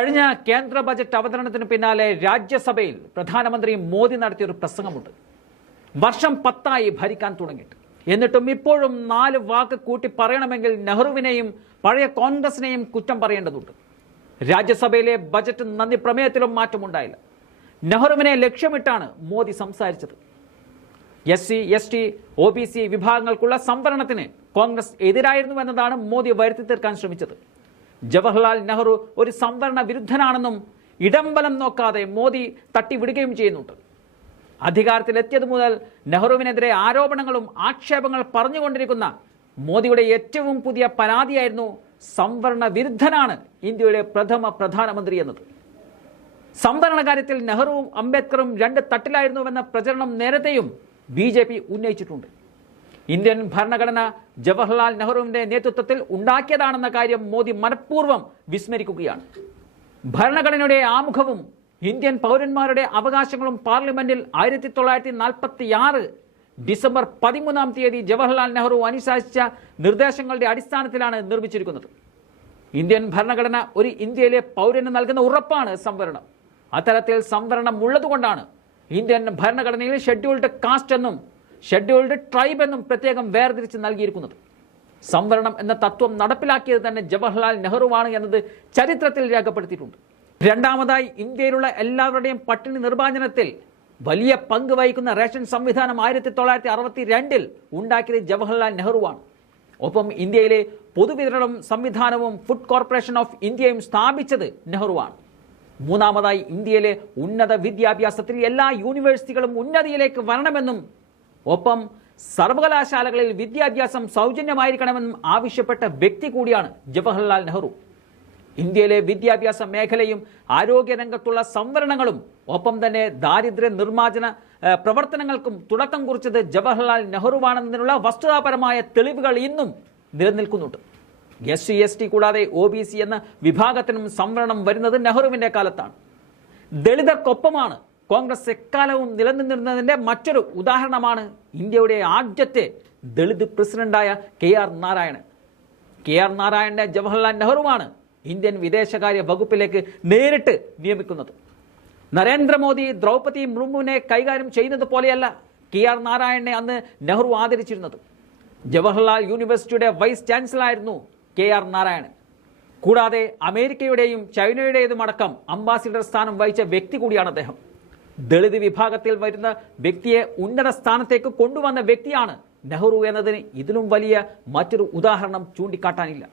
കഴിഞ്ഞ കേന്ദ്ര ബജറ്റ് അവതരണത്തിന് പിന്നാലെ രാജ്യസഭയിൽ പ്രധാനമന്ത്രി മോദി നടത്തിയ ഒരു പ്രസംഗമുണ്ട്. വർഷം പത്തായി ഭരിക്കാൻ തുടങ്ങിയിട്ട്. എന്നിട്ടും ഇപ്പോഴും നാല് വാക്ക് കൂട്ടി പറയണമെങ്കിൽ നെഹ്റുവിനെയും പഴയ കോൺഗ്രസിനെയും കുറ്റം പറയേണ്ടതുണ്ട്. രാജ്യസഭയിലെ ബജറ്റ് നന്ദി പ്രമേയത്തിലും മാറ്റമുണ്ടായില്ല. നെഹ്റുവിനെ ലക്ഷ്യമിട്ടാണ് മോദി സംസാരിച്ചത്. S C S T O B C വിഭാഗങ്ങൾക്കുള്ള സംവരണത്തിന് കോൺഗ്രസ് എതിരായിരുന്നു എന്നതാണ് മോദി വരുത്തി തീർക്കാൻ ശ്രമിച്ചത്. ജവഹർലാൽ നെഹ്റു ഒരു സംവരണ വിരുദ്ധനാണെന്നും ഇടംബലം നോക്കാതെ മോദി തട്ടിവിടുകയും ചെയ്യുന്നുണ്ട്. അധികാരത്തിലെത്തിയത് മുതൽ നെഹ്റുവിനെതിരെ ആരോപണങ്ങളും ആക്ഷേപങ്ങൾ പറഞ്ഞുകൊണ്ടിരിക്കുന്ന മോദിയുടെ ഏറ്റവും പുതിയ പരാതിയായിരുന്നു സംവരണ വിരുദ്ധനാണ് ഇന്ത്യയുടെ പ്രഥമ പ്രധാനമന്ത്രി എന്നത്. സംവരണ കാര്യത്തിൽ നെഹ്റുവും അംബേദ്കറും രണ്ട് തട്ടിലായിരുന്നുവെന്ന പ്രചരണം നേരത്തെയും ബി ജെ പി ഉന്നയിച്ചിട്ടുണ്ട്. ഇന്ത്യൻ ഭരണഘടന ജവഹർലാൽ നെഹ്റുവിന്റെ നേതൃത്വത്തിൽ ഉണ്ടാക്കിയതാണെന്ന കാര്യം മോദി മനഃപൂർവം വിസ്മരിക്കുകയാണ്. ഭരണഘടനയുടെ ആമുഖവും ഇന്ത്യൻ പൗരന്മാരുടെ അവകാശങ്ങളും പാർലമെന്റിൽ ആയിരത്തി തൊള്ളായിരത്തി നാൽപ്പത്തി ആറ് ഡിസംബർ പതിമൂന്നാം തീയതി ജവഹർലാൽ നെഹ്റു അനുശാസിച്ച നിർദ്ദേശങ്ങളുടെ അടിസ്ഥാനത്തിലാണ് നിർമ്മിച്ചിരിക്കുന്നത്. ഇന്ത്യൻ ഭരണഘടന ഒരു ഇന്ത്യയിലെ പൗരന് നൽകുന്ന ഉറപ്പാണ് സംവരണം. അത്തരത്തിൽ സംവരണം ഉള്ളതുകൊണ്ടാണ് ഇന്ത്യൻ ഭരണഘടനയിൽ ഷെഡ്യൂൾഡ് കാസ്റ്റ് എന്നും ഷെഡ്യൂൾഡ് ട്രൈബ് എന്നും പ്രത്യേകം വേർതിരിച്ച് നൽകിയിരിക്കുന്നത്. സംവരണം എന്ന തത്വം നടപ്പിലാക്കിയത് തന്നെ ജവഹർലാൽ നെഹ്റുവാണ് എന്നത് ചരിത്രത്തിൽ രേഖപ്പെടുത്തിയിട്ടുണ്ട്. രണ്ടാമതായി ഇന്ത്യയിലുള്ള എല്ലാവരുടെയും പട്ടിണി നിർമ്മാർജനത്തിൽ വലിയ പങ്ക് വഹിക്കുന്ന റേഷൻ സംവിധാനം ആയിരത്തി തൊള്ളായിരത്തി അറുപത്തി രണ്ടിൽ ഉണ്ടാക്കിയത് ജവഹർലാൽ നെഹ്റുവാണ്. ഒപ്പം ഇന്ത്യയിലെ പൊതുവിതരണം സംവിധാനവും ഫുഡ് കോർപ്പറേഷൻ ഓഫ് ഇന്ത്യയും സ്ഥാപിച്ചത് നെഹ്റുവാണ്. മൂന്നാമതായി ഇന്ത്യയിലെ ഉന്നത വിദ്യാഭ്യാസത്തിൽ എല്ലാ യൂണിവേഴ്സിറ്റികളും ഉന്നതിയിലേക്ക് വരണമെന്നും ഒപ്പം സർവകലാശാലകളിൽ വിദ്യാഭ്യാസം സൗജന്യമായിരിക്കണമെന്നും ആവശ്യപ്പെട്ട വ്യക്തി കൂടിയാണ് ജവഹർലാൽ നെഹ്റു. ഇന്ത്യയിലെ വിദ്യാഭ്യാസ മേഖലയും ആരോഗ്യരംഗത്തുള്ള സംവരണങ്ങളും ഒപ്പം തന്നെ ദാരിദ്ര്യ നിർമ്മാർജന പ്രവർത്തനങ്ങൾക്കും തുടക്കം കുറിച്ചത് ജവഹർലാൽ നെഹ്റുവാണെന്നതിനുള്ള വസ്തുതാപരമായ തെളിവുകൾ ഇന്നും നിലനിൽക്കുന്നുണ്ട്. എസ് സി എസ് ടി കൂടാതെ ഒ ബി സി എന്ന വിഭാഗത്തിനും സംവരണം വരുന്നത് നെഹ്റുവിന്റെ കാലത്താണ്. ദളിതർക്കൊപ്പമാണ് കോൺഗ്രസ് എക്കാലവും നിലനിന്നിരുന്നതിന്റെ മറ്റൊരു ഉദാഹരണമാണ് ഇന്ത്യയുടെ ആദ്യത്തെ ദളിത് പ്രസിഡന്റായ K R Narayanan. K R നാരായണനെ ജവഹർലാൽ നെഹ്റുവാണ് ഇന്ത്യൻ വിദേശകാര്യ വകുപ്പിലേക്ക് നേരിട്ട് നിയമിക്കുന്നത്. നരേന്ദ്രമോദി ദ്രൗപതി മുർമുവിനെ കൈകാര്യം ചെയ്യുന്നത് പോലെയല്ല കെ ആർ നാരായണനെ അന്ന് നെഹ്റു ആദരിച്ചിരുന്നത്. ജവഹർലാൽ യൂണിവേഴ്സിറ്റിയുടെ വൈസ് ചാൻസലറായിരുന്നു കെ ആർ നാരായണൻ. കൂടാതെ അമേരിക്കയുടെയും ചൈനയുടേതുമടക്കം അംബാസിഡർ സ്ഥാനം വഹിച്ച വ്യക്തി കൂടിയാണ് അദ്ദേഹം. ദളിത് വിഭാഗത്തിൽ വരുന്ന വ്യക്തിയെ ഉന്നത സ്ഥാനത്തേക്ക് കൊണ്ടുവന്ന വ്യക്തിയാണ് നെഹ്റു എന്നതിന് ഇതിലും വലിയ മറ്റൊരു ഉദാഹരണം ചൂണ്ടിക്കാട്ടാനില്ല.